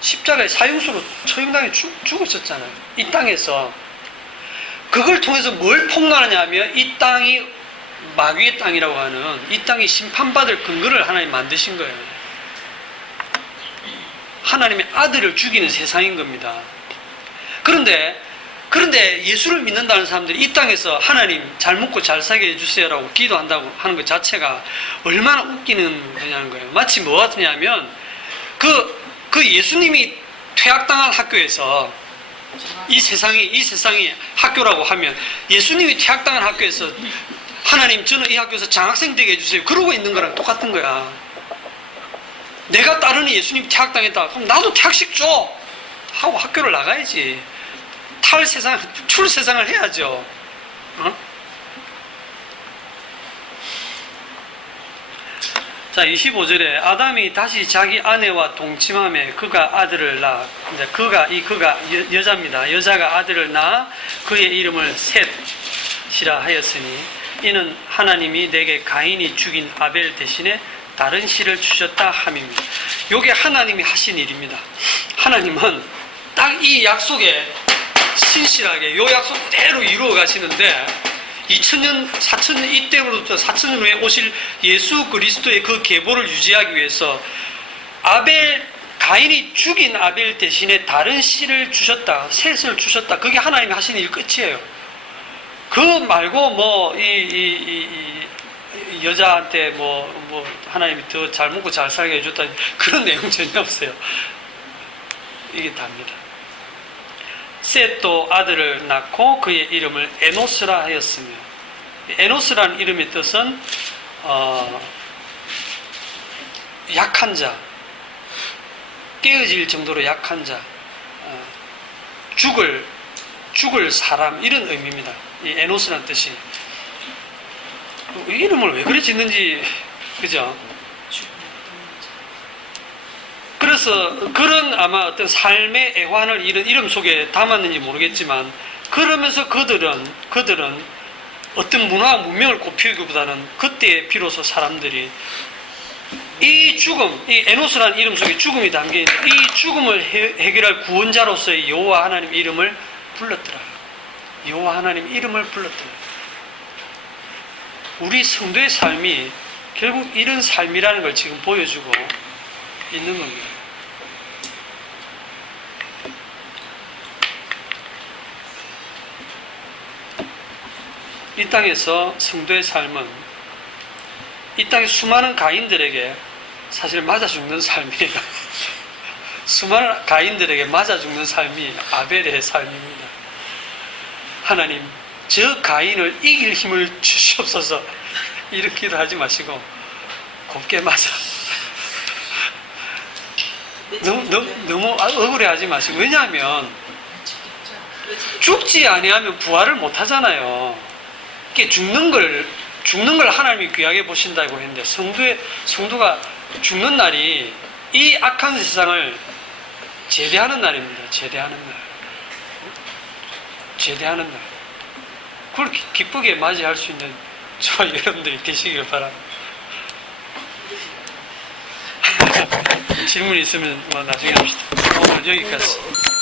십자가의 사형수로 처형당해 죽으셨잖아요. 이 땅에서. 그걸 통해서 뭘 폭로하느냐 하면 이 땅이 마귀의 땅이라고 하는, 이 땅이 심판받을 근거를 하나님 만드신 거예요. 하나님의 아들을 죽이는 세상인 겁니다. 그런데 예수를 믿는다는 사람들이 이 땅에서 하나님 잘 먹고 잘 살게 해주세요라고 기도한다고 하는 것 자체가 얼마나 웃기는 거냐는 거예요. 마치 뭐 같으냐면 그 예수님이 퇴학당한 학교에서 이 세상이 학교라고 하면 예수님이 퇴학당한 학교에서 하나님 저는 이 학교에서 장학생 되게 해주세요 그러고 있는 거랑 똑같은 거야. 내가 따르는 예수님 퇴학당했다 그럼 나도 퇴학식 줘 하고 학교를 나가야지. 출세상을 해야죠. 어? 자, 25절에 아담이 다시 자기 아내와 동침함에 그가 아들을 낳아. 이제 그가 여자입니다. 여자가 아들을 낳아 그의 이름을 셋이라 하였으니 이는 하나님이 내게 가인이 죽인 아벨 대신에 다른 씨를 주셨다 함입니다. 이게 하나님이 하신 일입니다. 하나님은 딱 이 약속에 신실하게 요 약속 그대로 이루어 가시는데 2000년, 4000년 이때부터 4000년 후에 오실 예수 그리스도의 그 계보를 유지하기 위해서 가인이 죽인 아벨 대신에 다른 씨를 주셨다, 셋을 주셨다. 그게 하나님이 하신 일 끝이에요. 그 말고 여자한테 하나님이 더 잘 먹고 잘 살게 해줬다 그런 내용 전혀 없어요. 이게 답니다. 셋도 아들을 낳고 그의 이름을 에노스라 하였으며, 에노스라는 이름의 뜻은 약한 자, 깨어질 정도로 약한 자, 죽을 사람, 이런 의미입니다. 이 에노스라는 뜻이. 이 이름을 왜 그래 짓는지, 그죠? 그래서 그런 아마 어떤 삶의 애환을 이런 이름 속에 담았는지 모르겠지만, 그러면서 그들은 어떤 문화와 문명을 곱히기보다는 그때 비로소 사람들이 이 죽음, 이 에노스라는 이름 속에 죽음이 담긴 이 죽음을 해결할 구원자로서의 여호와 하나님 이름을 불렀더라. 여호와 하나님 이름을 불렀더라. 우리 성도의 삶이 결국 이런 삶이라는 걸 지금 보여주고 있는 겁니다. 이 땅에서 성도의 삶은 이 땅의 수많은 가인들에게 사실 맞아 죽는 삶이에요. 수많은 가인들에게 맞아 죽는 삶이 아벨의 삶입니다. 하나님, 저 가인을 이길 힘을 주시옵소서. 이렇게 기도하지 마시고 곱게 맞아. 너무 억울해하지 마시고. 왜냐하면 죽지 아니하면 부활을 못 하잖아요. 이게 죽는 걸 하나님이 귀하게 보신다고 했는데, 성도가 죽는 날이 이 악한 세상을 제대하는 날입니다. 제대하는 날. 그걸 기쁘게 맞이할 수 있는 저와 여러분들이 되시길 바랍니다. 질문 있으면 나중에 합시다. 오늘 여기까지.